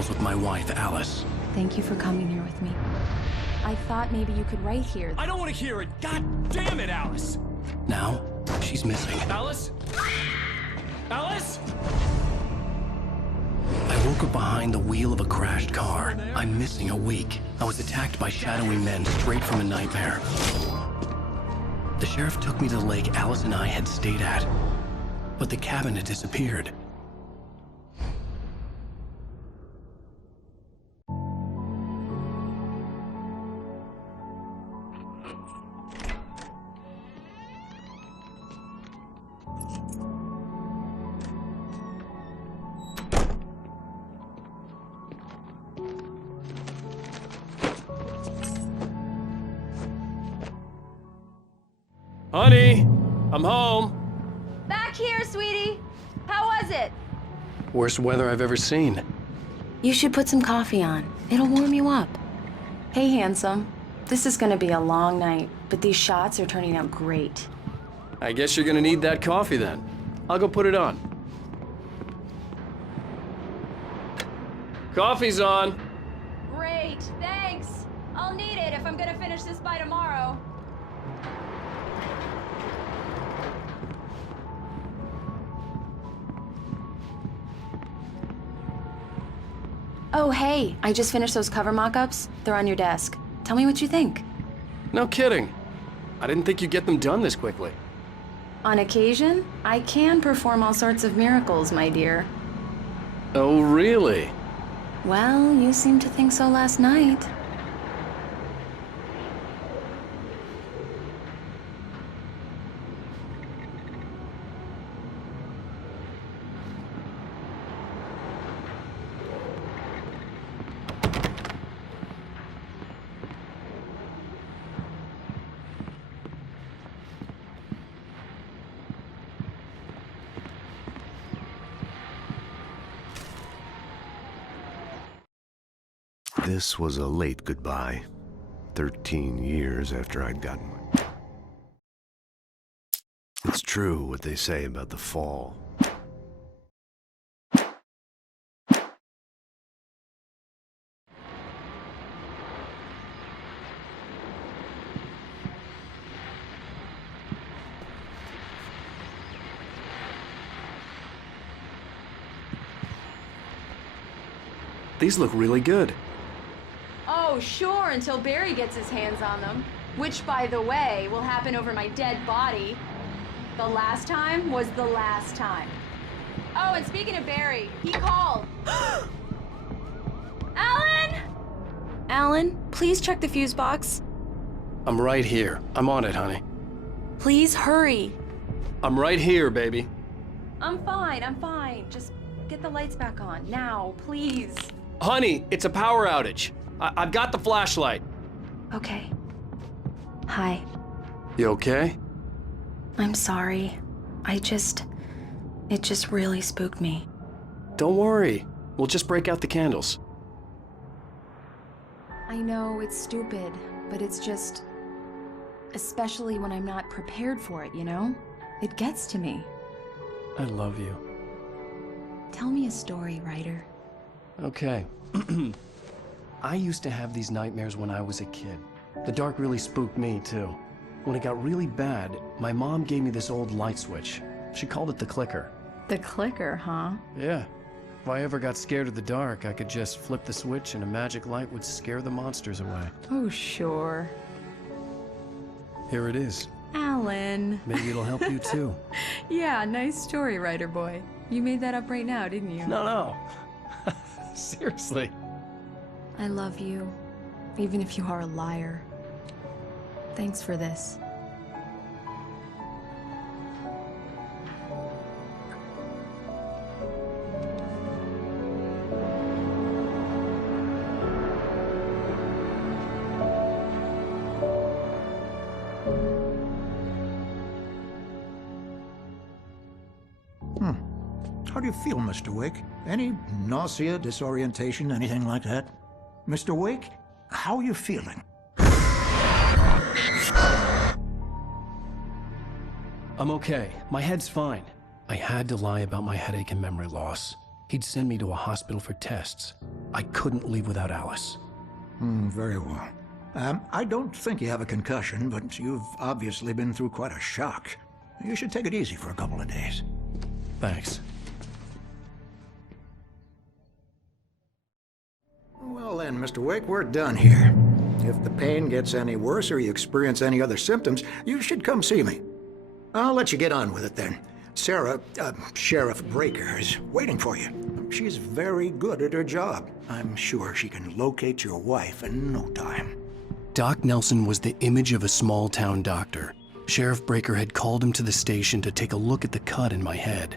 travels with my wife, Alice. Thank you for coming here with me. I thought maybe you could write here. I don't want to hear it! God damn it, Alice! Now, she's missing. Alice? Alice? I woke up behind the wheel of a crashed car. I'm missing a week. I was attacked by shadowy men straight from a nightmare. The sheriff took me to the lake Alice and I had stayed at, but the cabin had disappeared. Honey, I'm home. Back here, sweetie. How was it? Worst weather I've ever seen. You should put some coffee on. It'll warm you up. Hey, handsome. This is gonna be a long night, but these shots are turning out great. I guess you're gonna need that coffee then. I'll go put it on. Coffee's on. Great, thanks. I'll need it if I'm gonna finish this by tomorrow. Oh, hey, I just finished those cover mock-ups. They're on your desk. Tell me what you think. No kidding. I didn't think you'd get them done this quickly. On occasion, I can perform all sorts of miracles, my dear. Oh, really? Well, you seemed to think so last night. This was a late goodbye. 13 years after I'd gotten one. It's true what they say about the fall. These look really good. Oh, sure, until Barry gets his hands on them. Which, by the way, will happen over my dead body. The last time was the last time. Oh, and speaking of Barry, he called. Alan! Alan, please check the fuse box. I'm right here. I'm on it, honey. Please hurry. I'm right here, baby. I'm fine. Just get the lights back on. Now, please. Honey, it's a power outage. I've got the flashlight. Okay. Hi. You okay? I'm sorry. It just really spooked me. Don't worry. We'll just break out the candles. I know it's stupid, but it's just... especially when I'm not prepared for it, you know? It gets to me. I love you. Tell me a story, writer. Okay. I used to have these nightmares when I was a kid. The dark really spooked me, too. When it got really bad, my mom gave me this old light switch. She called it the clicker. The clicker, huh? Yeah. If I ever got scared of the dark, I could just flip the switch and a magic light would scare the monsters away. Oh, sure. Here it is. Alan. Maybe it'll help you, too. Yeah, nice story, writer boy. You made that up right now, didn't you? No. Seriously. I love you, even if you are a liar. Thanks for this. How do you feel, Mr. Wake? Any nausea, disorientation, anything like that? Mr. Wake, how are you feeling? I'm okay. My head's fine. I had to lie about my headache and memory loss. He'd send me to a hospital for tests. I couldn't leave without Alice. Very well. I don't think you have a concussion, but you've obviously been through quite a shock. You should take it easy for a couple of days. Thanks. Well then, Mr. Wake, we're done here. If the pain gets any worse or you experience any other symptoms, you should come see me. I'll let you get on with it then. Sarah, Sheriff Breaker, is waiting for you. She's very good at her job. I'm sure she can locate your wife in no time. Doc Nelson was the image of a small-town doctor. Sheriff Breaker had called him to the station to take a look at the cut in my head.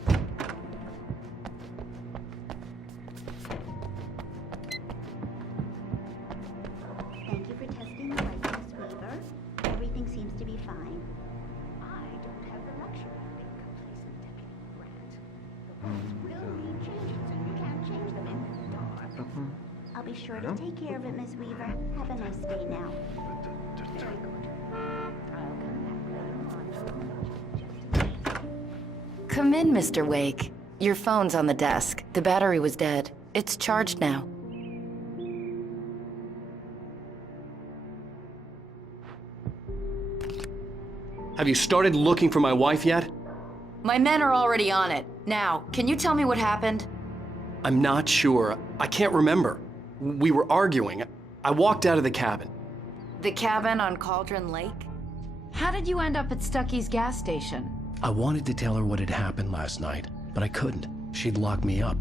Thank you for testing the license waiver. Everything seems to be fine. I don't have the luxury of being complacent, Deputy Grant. The rules will need changes, and you can't change them in the dark. I'll be sure to take care of it, Miss Weaver. Have a nice day now. Very good. I'll come back later on. Come in, Mr. Wake. Your phone's on the desk. The battery was dead. It's charged now. Have you started looking for my wife yet? My men are already on it. Now, can you tell me what happened? I'm not sure. I can't remember. We were arguing. I walked out of the cabin. The cabin on Cauldron Lake? How did you end up at Stucky's gas station? I wanted to tell her what had happened last night, but I couldn't. She'd lock me up.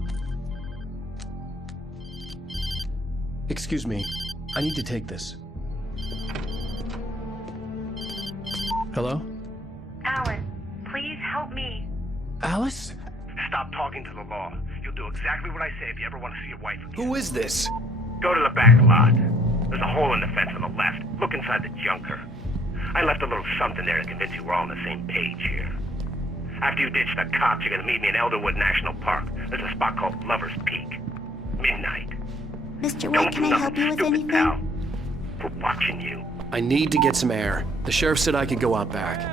Excuse me. I need to take this. Hello? Alan, please help me. Alice? Stop talking to the law. You'll do exactly what I say if you ever want to see your wife again. Who is this? Go to the back lot. There's a hole in the fence on the left. Look inside the junker. I left a little something there to convince you we're all on the same page here. After you ditch the cops, you're gonna meet me in Elderwood National Park. There's a spot called Lover's Peak. Midnight. Mr. Don't Wake, do can I help nothing you with stupid, anything? pal. We're watching you. I need to get some air. The sheriff said I could go out back.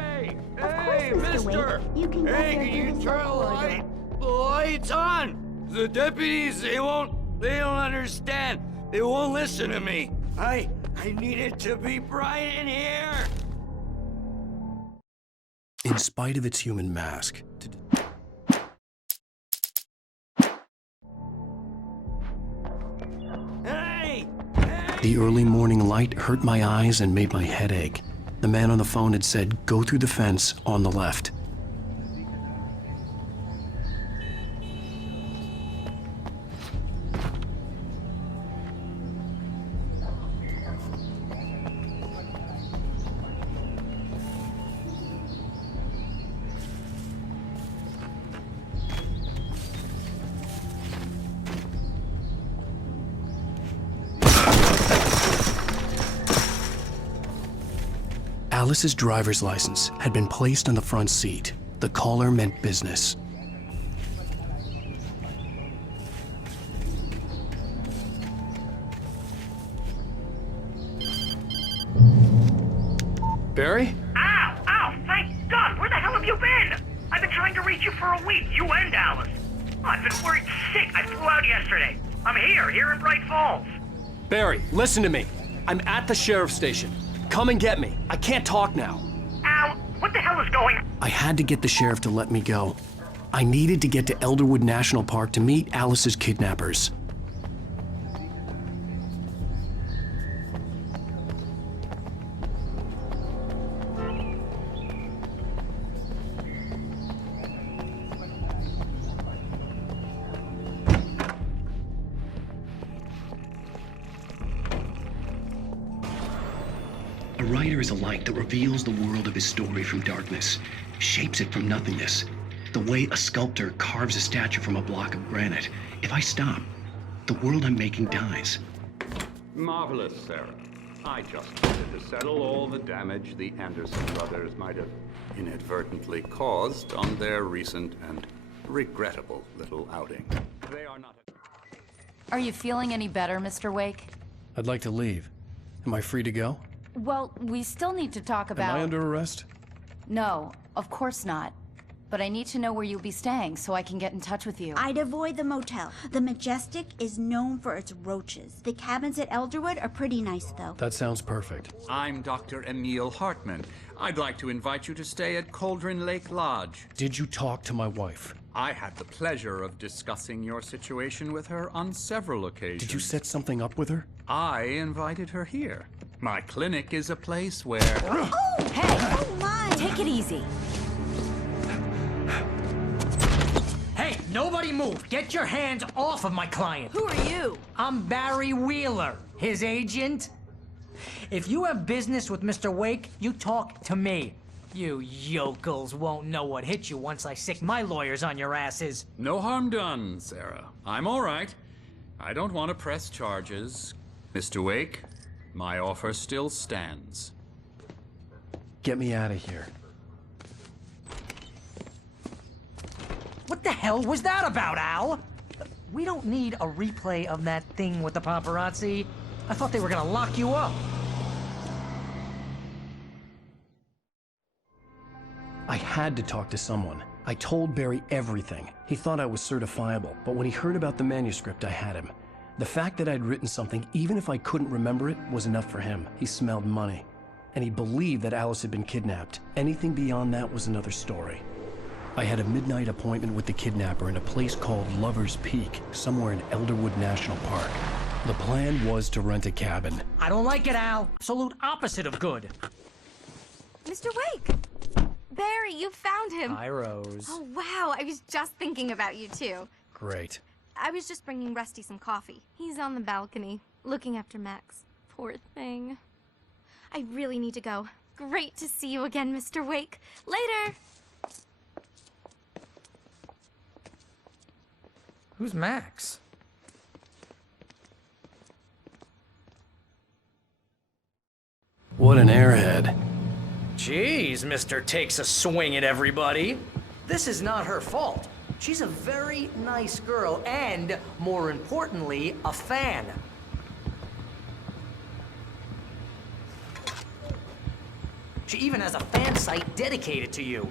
Of course, Mr. Wake. You can go there through this little corridor. The light's on! The deputies, they don't understand. They won't listen to me. I need it to be bright in here. In spite of its human mask, Hey! the early morning light hurt my eyes and made my head ache. The man on the phone had said, go through the fence on the left. Alice's driver's license had been placed on the front seat. The caller meant business. Barry? Ow! Ow! Thank God! Where the hell have you been? I've been trying to reach you for a week, you and Alice. I've been worried sick. I flew out yesterday. I'm here in Bright Falls. Barry, listen to me. I'm at the sheriff's station. Come and get me. I can't talk now. Al, what the hell is going on? I had to get the sheriff to let me go. I needed to get to Elderwood National Park to meet Alice's kidnappers. A writer is a light that reveals the world of his story from darkness, shapes it from nothingness. The way a sculptor carves a statue from a block of granite. If I stop, the world I'm making dies. Marvelous, Sarah. I just wanted to settle all the damage the Anderson brothers might have inadvertently caused on their recent and regrettable little outing. They are not... Are you feeling any better, Mr. Wake? I'd like to leave. Am I free to go? Well, we still need to talk about... Am I under arrest? No, of course not. but I need to know where you'll be staying so I can get in touch with you. I'd avoid the motel. The Majestic is known for its roaches. The cabins at Elderwood are pretty nice, though. That sounds perfect. I'm Dr. Emil Hartman. I'd like to invite you to stay at Cauldron Lake Lodge. Did you talk to my wife? I had the pleasure of discussing your situation with her on several occasions. Did you set something up with her? I invited her here. My clinic is a place where... Oh! Hey! Oh, my! Take it easy. Hey, nobody move! Get your hands off of my client! Who are you? I'm Barry Wheeler, his agent. If you have business with Mr. Wake, you talk to me. You yokels won't know what hit you once I sick my lawyers on your asses. No harm done, Sarah. I'm all right. I don't want to press charges. Mr. Wake, my offer still stands. Get me out of here. What the hell was that about, Al? We don't need a replay of that thing with the paparazzi. I thought they were gonna lock you up. I had to talk to someone. I told Barry everything. He thought I was certifiable, but when he heard about the manuscript, I had him. The fact that I'd written something, even if I couldn't remember it, was enough for him. He smelled money. And he believed that Alice had been kidnapped. Anything beyond that was another story. I had a midnight appointment with the kidnapper in a place called Lover's Peak, somewhere in Elderwood National Park. The plan was to rent a cabin. I don't like it, Al. Absolute opposite of good. Mr. Wake! Barry, you found him! Hi, Rose. Oh, wow, I was just thinking about you, too. Great. I was just bringing Rusty some coffee. He's on the balcony, looking after Max. Poor thing. I really need to go. Great to see you again, Mr. Wake. Later! Who's Max? What an airhead. Jeez, Mr. Takes a swing at everybody. This is not her fault. She's a very nice girl and, more importantly, a fan. She even has a fan site dedicated to you.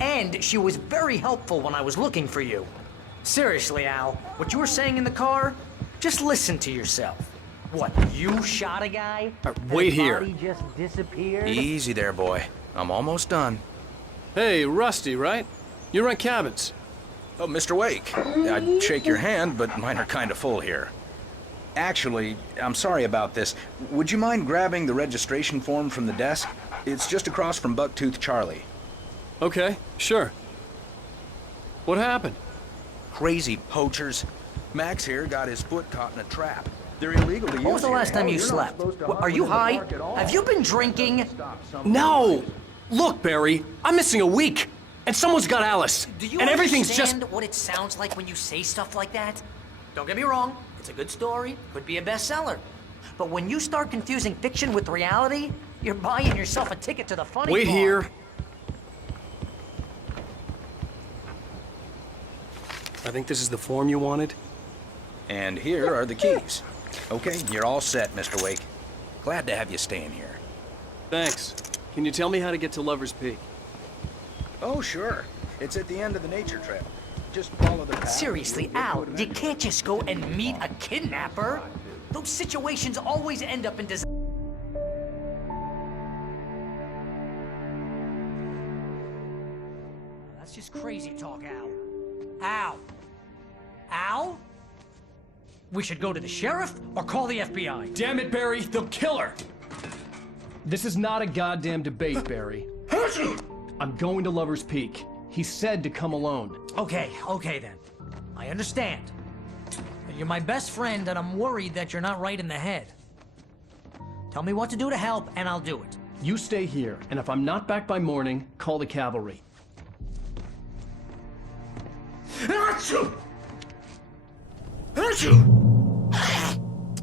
And she was very helpful when I was looking for you. Seriously, Al, what you were saying in the car, just listen to yourself. What, you shot a guy? Wait here. His body just disappeared? Easy there, boy. I'm almost done. Hey, Rusty, right? You rent cabins. Oh, Mr. Wake. I'd shake your hand, but mine are kind of full here. Actually, I'm sorry about this. Would you mind grabbing the registration form from the desk? It's just across from Bucktooth Charlie. Okay, sure. What happened? Crazy poachers. Max here got his foot caught in a trap. They're illegal to use. When was the last time you slept? Are you high? Have you been drinking? No! Look, Barry, I'm missing a week, and someone's got Alice, Do you and everything's just... understand what it sounds like when you say stuff like that? Don't get me wrong, it's a good story, could be a bestseller. But when you start confusing fiction with reality, you're buying yourself a ticket to the funny Wait bar. here. I think this is the form you wanted. And here are the keys. Okay, you're all set, Mr. Wake. Glad to have you staying here. Thanks. Can you tell me how to get to Lover's Peak? Oh, sure. It's at the end of the nature trail. Just follow the path. Seriously, Al, you can't just go and meet a kidnapper. Those situations always end up in disaster. That's just crazy talk, Al. Al? Al? We should go to the sheriff or call the FBI. Damn it, Barry, they'll kill her! This is not a goddamn debate, Barry. I'm going to Lover's Peak. He said to come alone. Okay then. I understand. But you're my best friend and I'm worried that you're not right in the head. Tell me what to do to help and I'll do it. You stay here, and if I'm not back by morning, call the cavalry.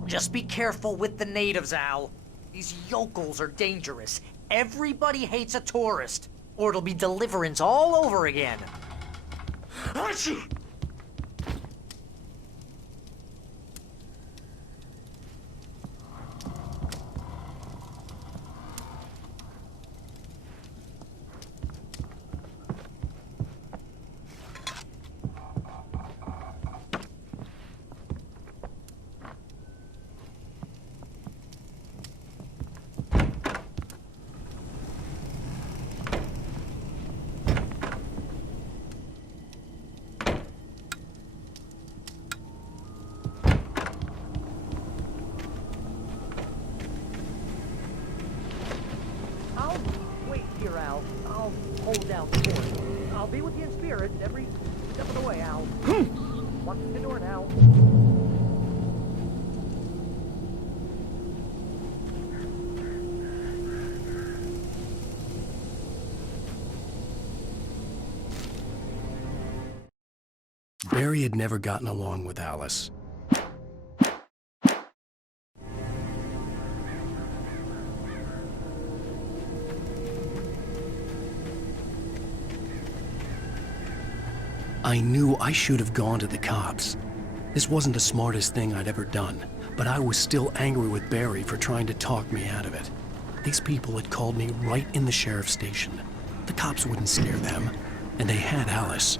Just be careful with the natives, Al. These yokels are dangerous. Everybody hates a tourist, or it'll be Deliverance all over again. spirit every step of the way, Al. Watch the door now. Barry had never gotten along with Alice. I knew I should have gone to the cops. This wasn't the smartest thing I'd ever done, but I was still angry with Barry for trying to talk me out of it. These people had called me right in the sheriff's station. The cops wouldn't scare them, and they had Alice.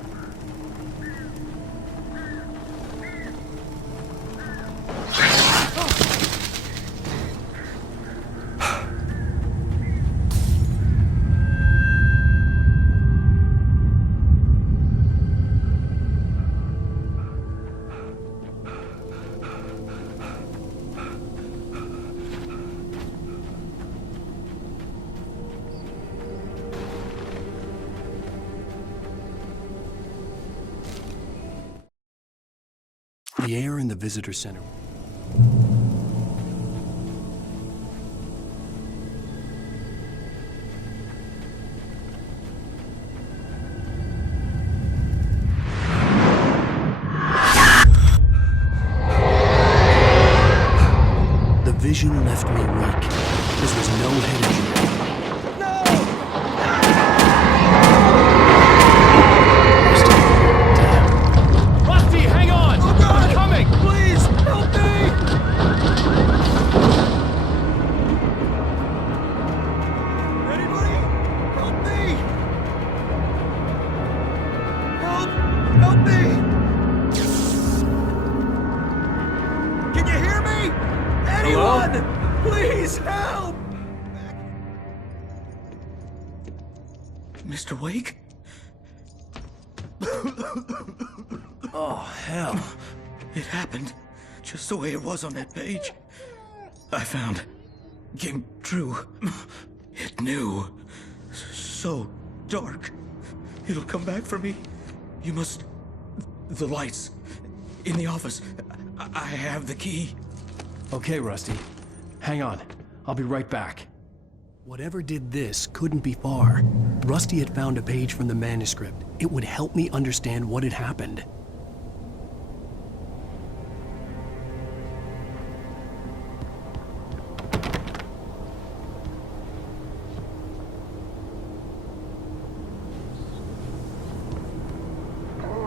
The air in the visitor center. The vision left me weak. This was no head injury. Please help! Mr. Wake? Oh, hell. It happened just the way it was on that page. I found. Came true. It knew. So dark. It'll come back for me. You must... The lights. In the office. I have the key. Okay, Rusty. Hang on. I'll be right back. Whatever did this couldn't be far. Rusty had found a page from the manuscript. It would help me understand what had happened.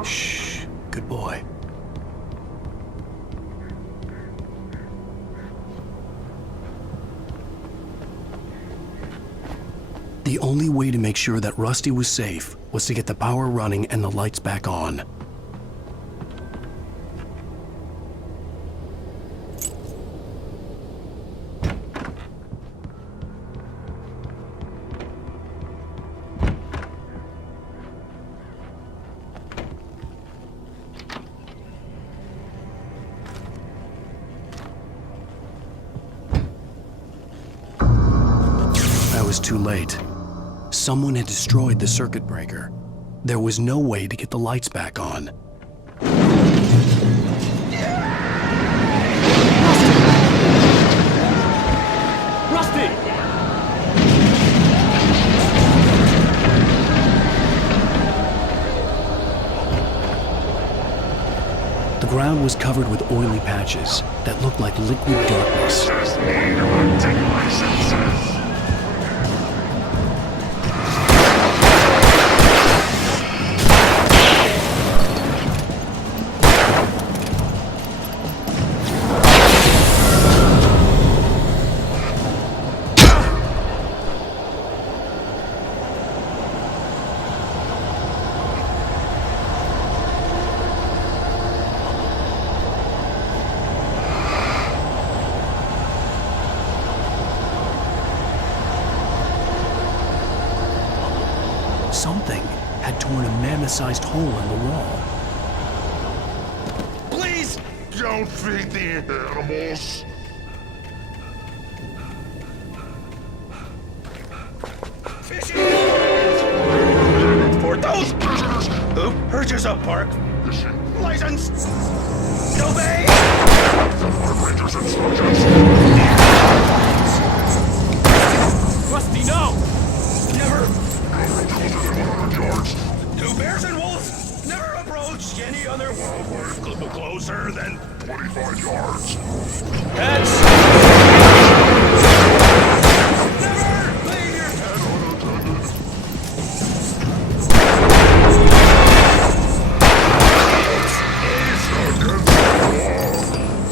Shh. Good boy. The only way to make sure that Rusty was safe was to get the power running and the lights back on. I was too late. Someone had destroyed the circuit breaker. There was no way to get the lights back on. Rusty! The ground was covered with oily patches that looked like liquid darkness. Something had torn a mammoth-sized hole in the wall. Please don't feed the animals. For those prisoners Who purchase a park license? Obey! Rangers and soldiers. Rusty, no! Never! Closer than 100 yards. Do bears and wolves never approach any other wildlife closer than 25 yards. That's... Never leave your pet unattended.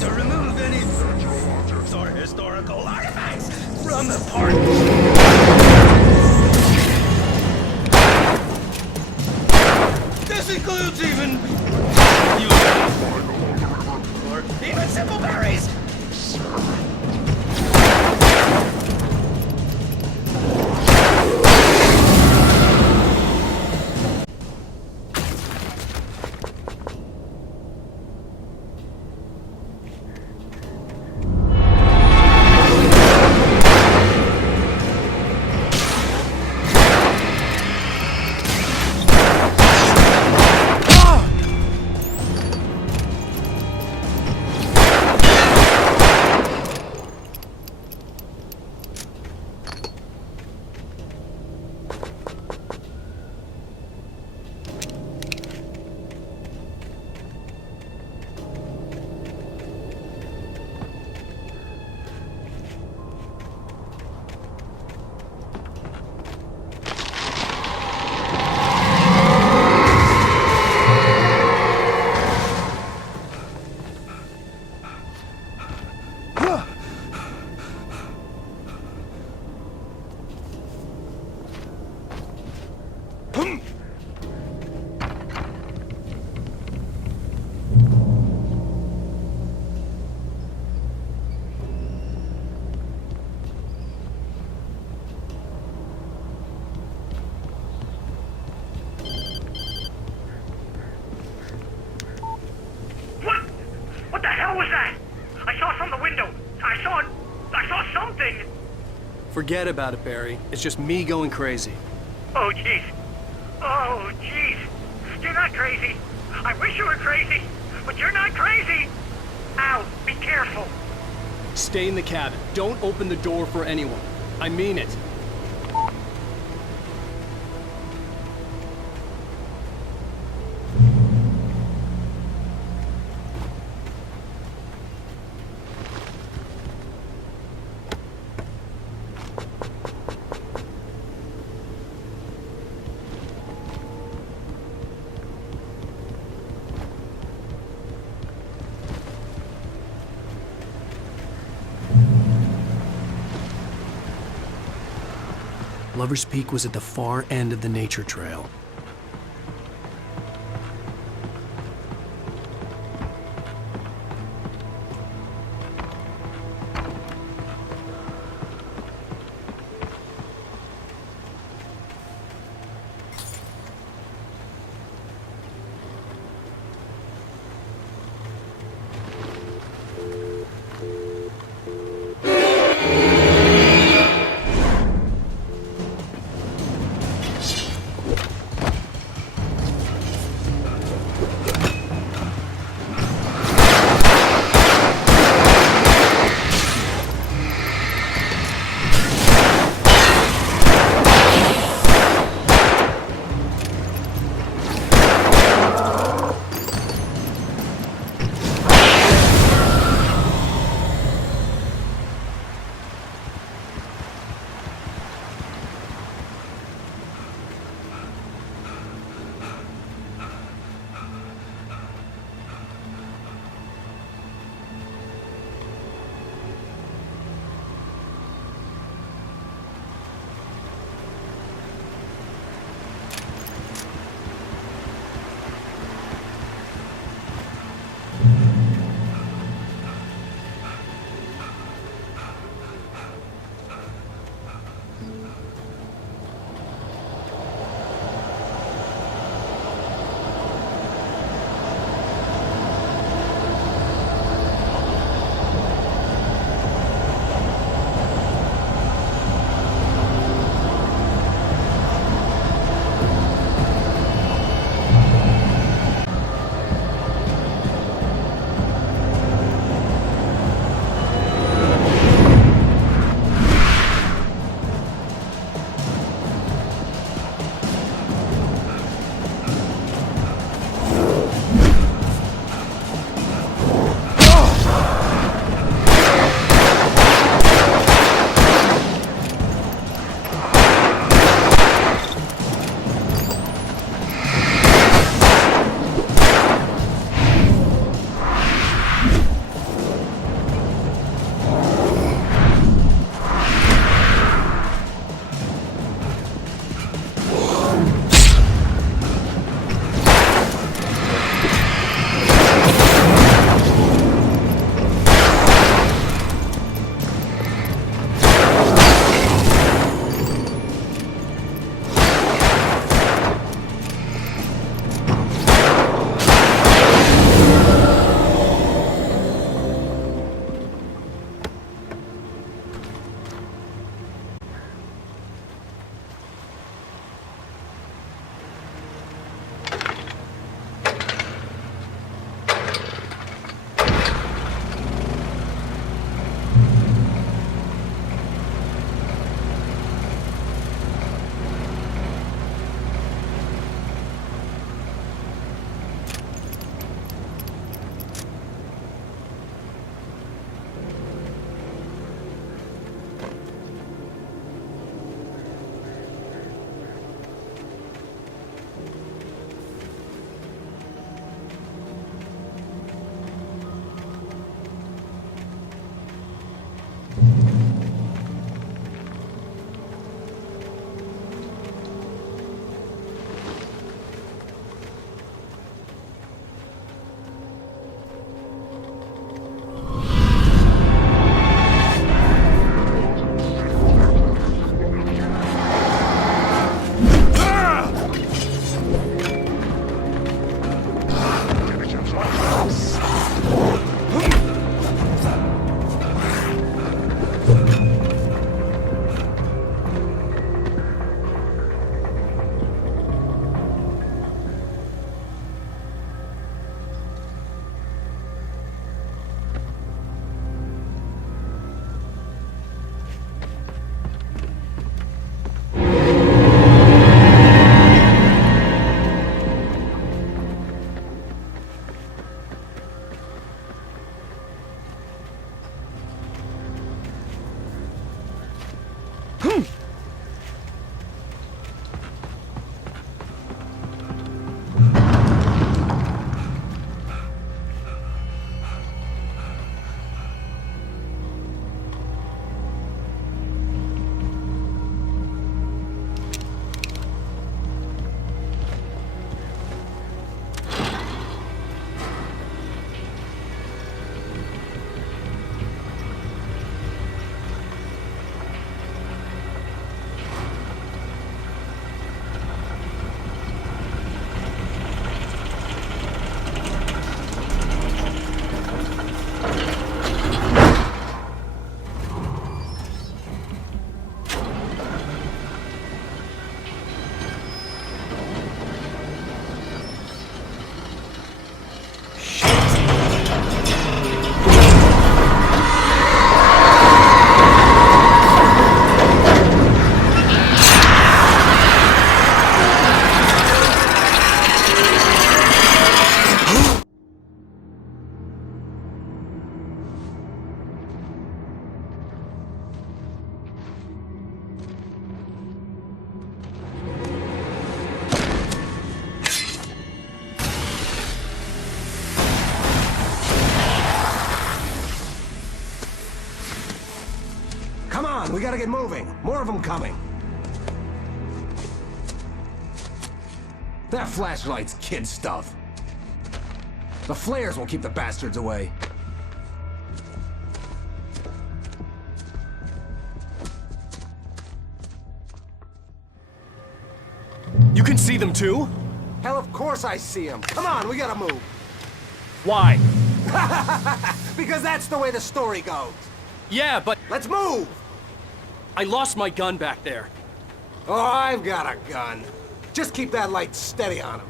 To remove any objects or historical artifacts from the park. This includes even or even simple berries. What the hell was that? I saw from the window. I saw something. Forget about it, Barry. It's just me going crazy. Oh, jeez. Oh, jeez. You're not crazy. I wish you were crazy, but you're not crazy. Ow, be careful. Stay in the cabin. Don't open the door for anyone. I mean it. Lover's Peak was at the far end of the nature trail. on, we gotta get moving. More of them coming. That flashlight's kid stuff. The flares will keep the bastards away. You can see them too? Hell, of course I see them. Come on, we gotta move. Why? Because that's the way the story goes. Yeah, but... Let's move! I lost my gun back there. Oh, I've got a gun. Just keep that light steady on him.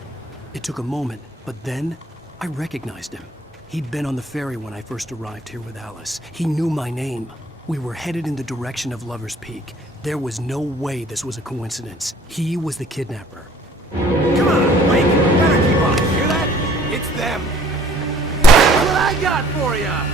It took a moment, but then I recognized him. He'd been on the ferry when I first arrived here with Alice. He knew my name. We were headed in the direction of Lover's Peak. There was no way this was a coincidence. He was the kidnapper. Come on, Wake! Better keep up. Hear that? It's them. That's what I got for ya!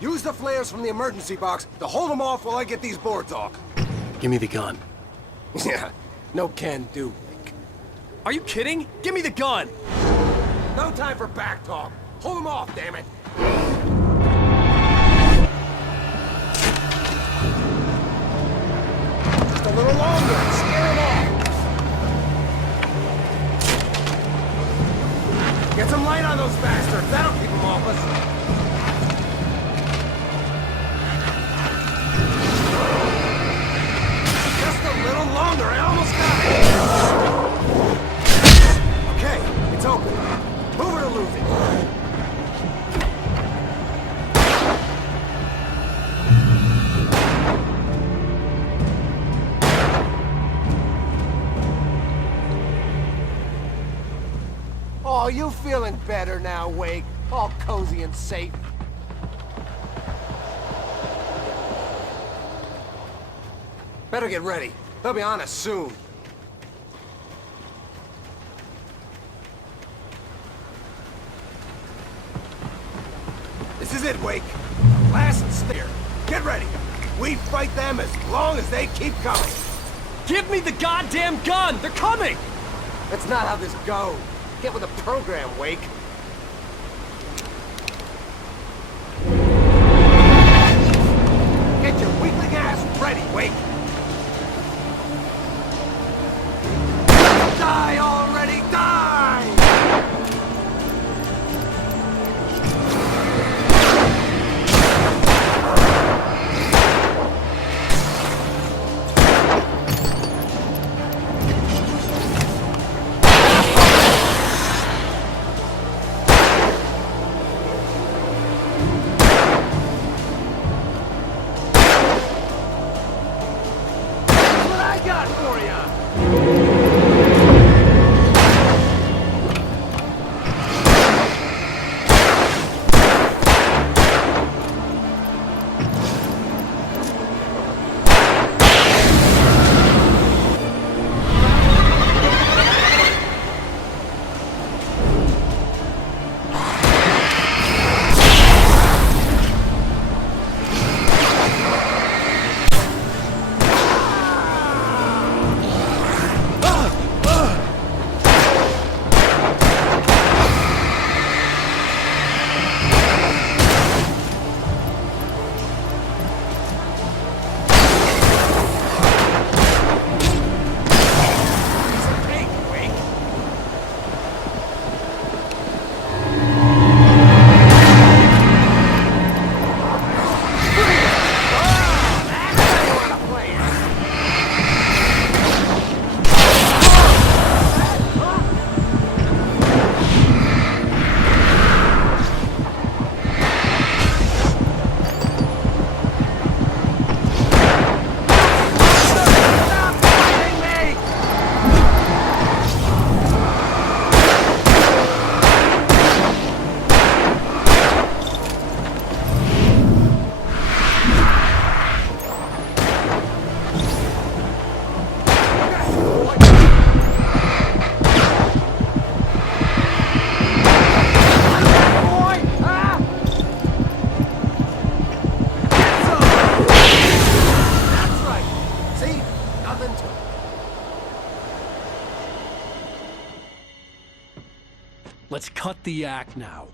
Use the flares from the emergency box to hold them off while I get these boards off. Give me the gun. Yeah, no can do, Wake. Are you kidding? Give me the gun! No time for back talk. Hold them off, damn it. Just a little longer and scare them off. Get some light on those bastards. That'll keep them off us. Longer, I almost got it! Okay, it's open. Move it or lose it. Oh, you feeling better now, Wake? All cozy and safe. Better get ready. They'll be on us soon. This is it, Wake. Last steer. Get ready. We fight them as long as they keep coming. Give me the goddamn gun! They're coming! That's not how this goes. Get with the program, Wake. Get your weakling ass ready, Wake. Die already, die! Let's cut the act now.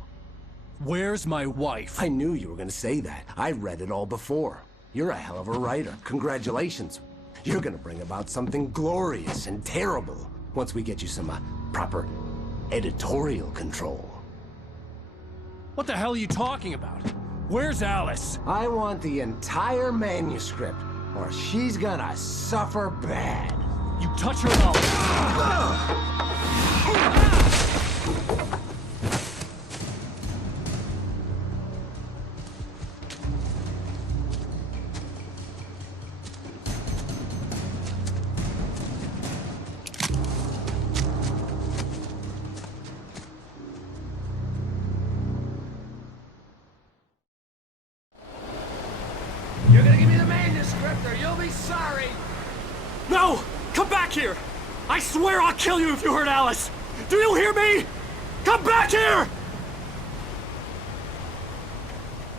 Where's my wife? I knew you were gonna say that. I read it all before. You're a hell of a writer. Congratulations. You're gonna bring about something glorious and terrible once we get you some proper editorial control. What the hell are you talking about? Where's Alice? I want the entire manuscript, or she's gonna suffer bad. You touch her and You're gonna give me the manuscript, or you'll be sorry! No! Come back here! I swear I'll kill you if you hurt Alice! Do you hear me? Come back here!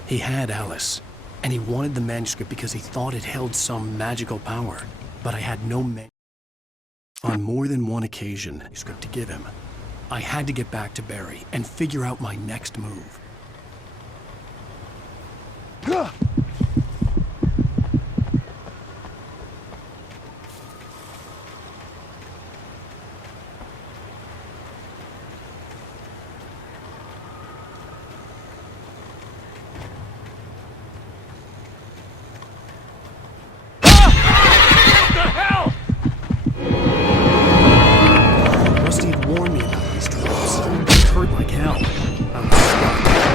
He had Alice, and he wanted the manuscript because he thought it held some magical power. But I had no on more than one occasion manuscript to give him. I had to get back to Barry and figure out my next move. Rusty had warned me about these traps. It hurt like hell. I was stuck.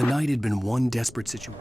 The night had been one desperate situation.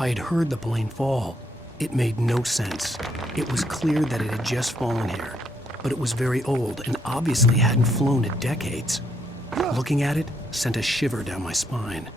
I had heard the plane fall. It made no sense. It was clear that it had just fallen here, but it was very old and obviously hadn't flown in decades. Looking at it sent a shiver down my spine.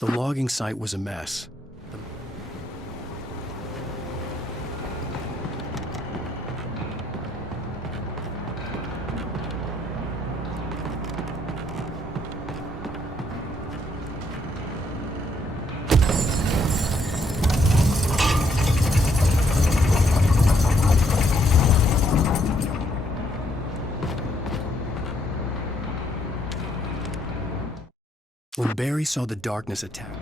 The logging site was a mess. When Barry saw the darkness attack,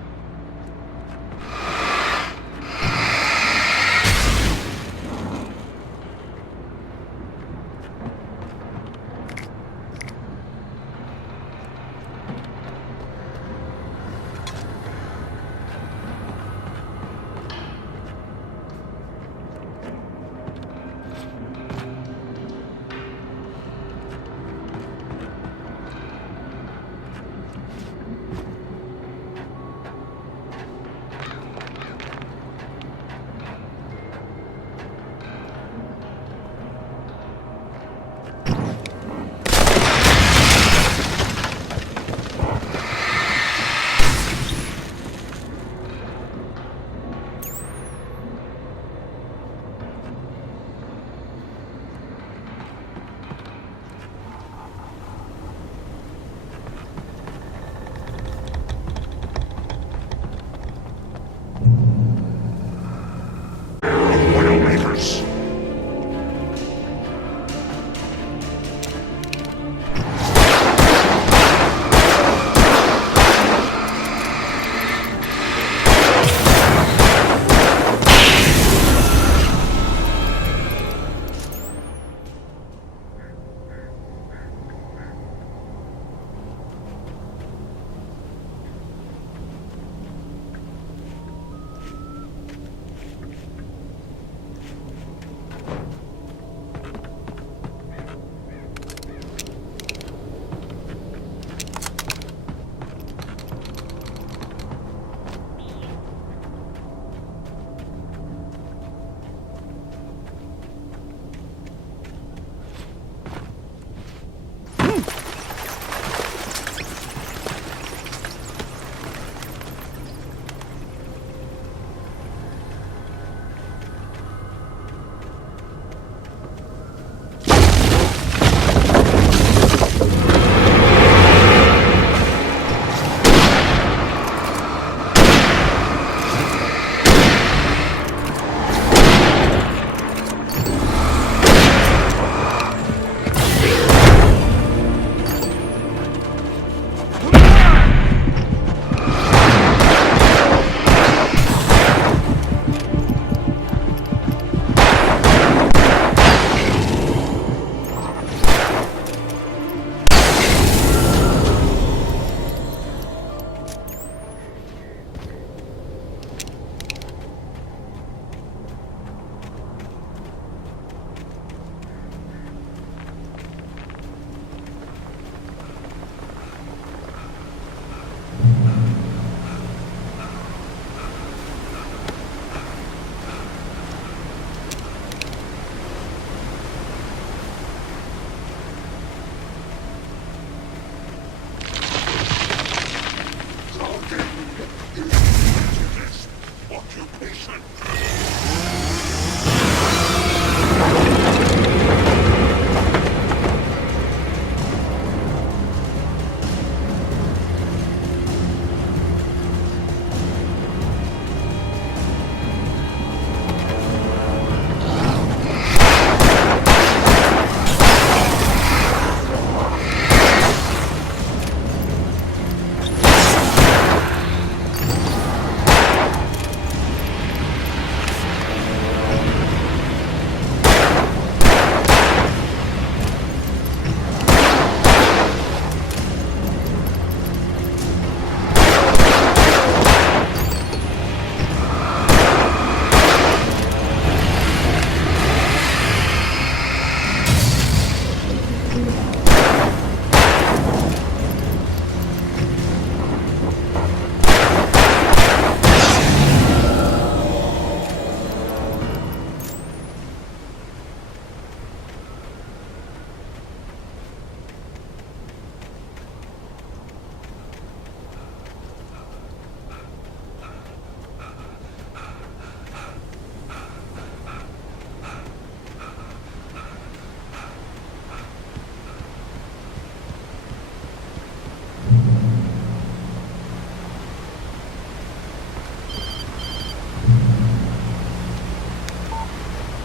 occupation.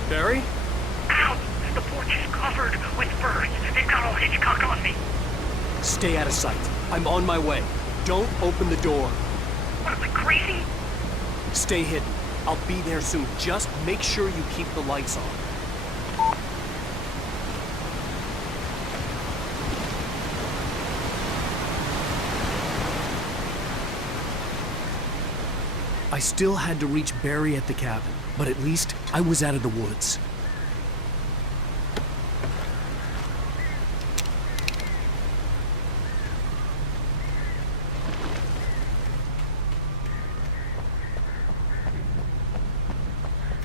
Barry? Ow! The porch is covered with birds. They've got all Hitchcock on me. Stay out of sight. I'm on my way. Don't open the door. What am I, crazy? Stay hidden. I'll be there soon. Just make sure you keep the lights on. I still had to reach Barry at the cabin, but at least I was out of the woods.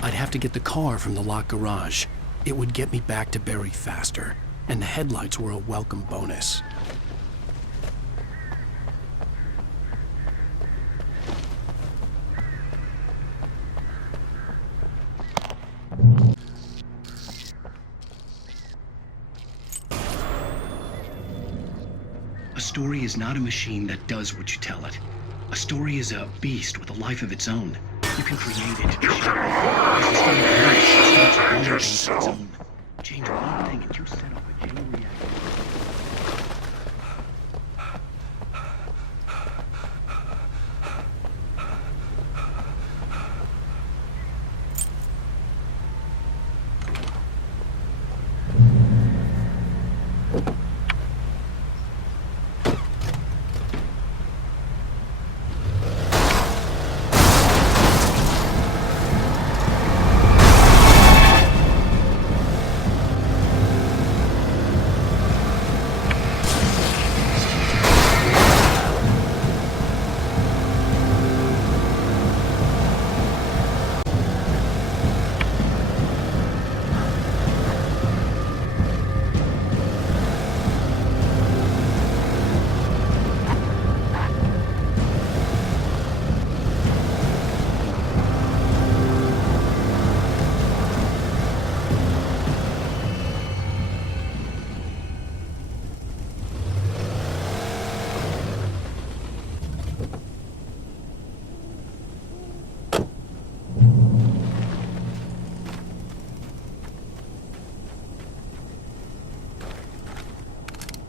I'd have to get the car from the locked garage. It would get me back to Barry faster, and the headlights were a welcome bonus. A story is not a machine that does what you tell it. A story is a beast with a life of its own. You can create it. As the story grows, it starts wondering its own. Change one thing and you set off a chain reaction.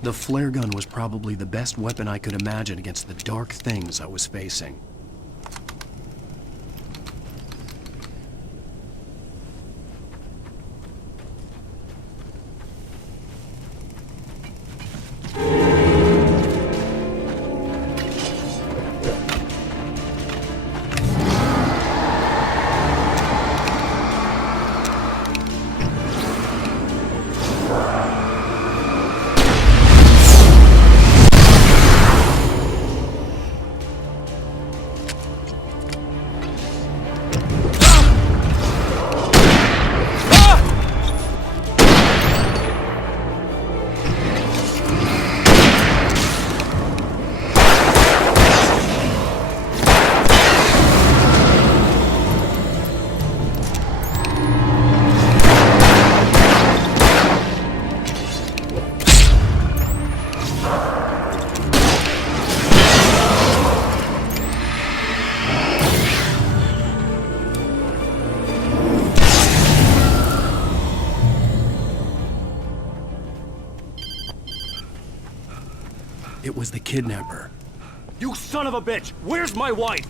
The flare gun was probably the best weapon I could imagine against the dark things I was facing. was the kidnapper. You son of a bitch! Where's my wife?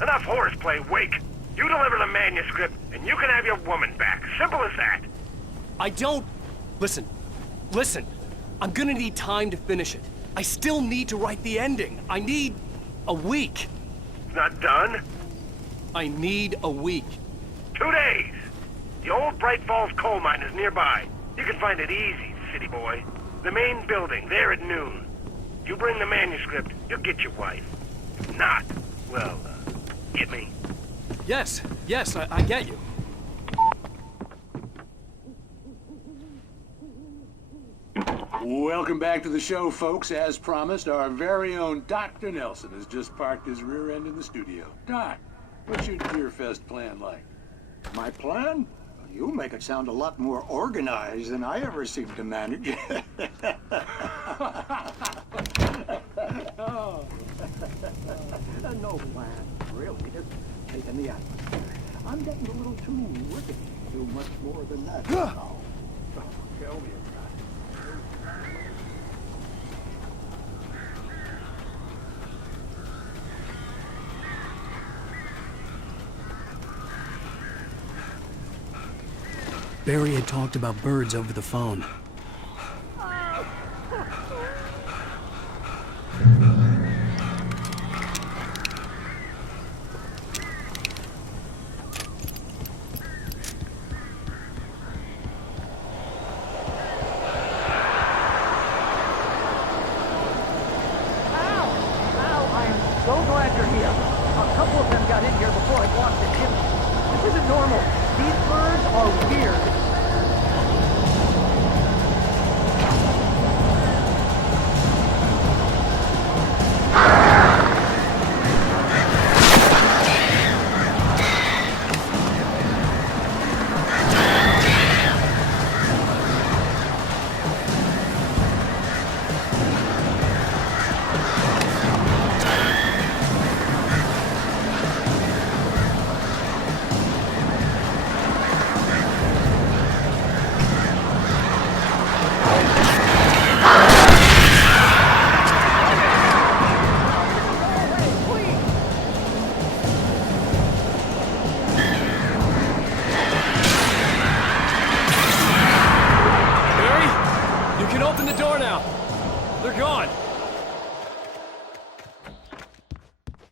Enough horseplay, Wake. You deliver the manuscript, and you can have your woman back. Simple as that. I don't... Listen. I'm gonna need time to finish it. I still need to write the ending. I need a week. It's not done? I need a week. 2 days. The old Bright Falls coal mine is nearby. You can find it easy, city boy. The main building, there at noon. You bring the manuscript, you'll get your wife. If not, well, get me. Yes, I get you. Welcome back to the show, folks. As promised, our very own Dr. Nelson has just parked his rear end in the studio. Doc, what's your Deer Fest plan like? My plan? You make it sound a lot more organized than I ever seem to manage. Oh. No plan, really. Just taking the atmosphere. I'm getting a little too wicked to do much more than that. Now. Tell me about it. Barry had talked about birds over the phone. So glad you're here. A couple of them got in here before I blocked the chimney. This isn't normal. These birds are weird.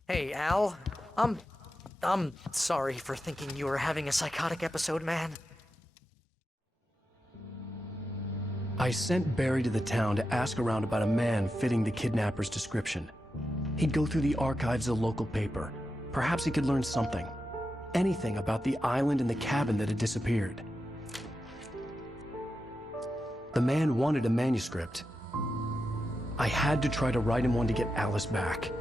Hey, Al. I'm sorry for thinking you were having a psychotic episode, man. I sent Barry to the town to ask around about a man fitting the kidnapper's description. He'd go through the archives of the local paper. Perhaps he could learn something. Anything about the island and the cabin that had disappeared. The man wanted a manuscript. I had to try to write him one to get Alice back.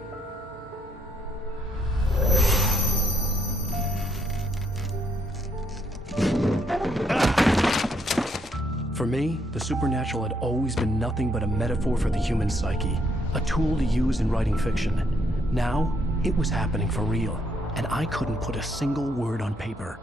For me, the supernatural had always been nothing but a metaphor for the human psyche, a tool to use in writing fiction. Now, it was happening for real, and I couldn't put a single word on paper.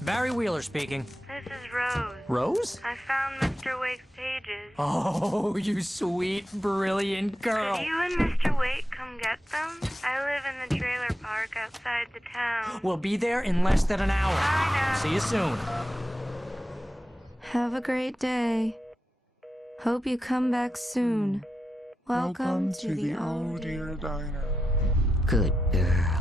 Barry Wheeler speaking. This is Rose. Rose? I found Mr. Wake's pages. Oh, you sweet, brilliant girl. Could you and Mr. Wake come get them? I live in the trailer park outside the town. We'll be there in less than an hour. I know. See you soon. Have a great day. Hope you come back soon. Welcome to the old dear diner. Good girl.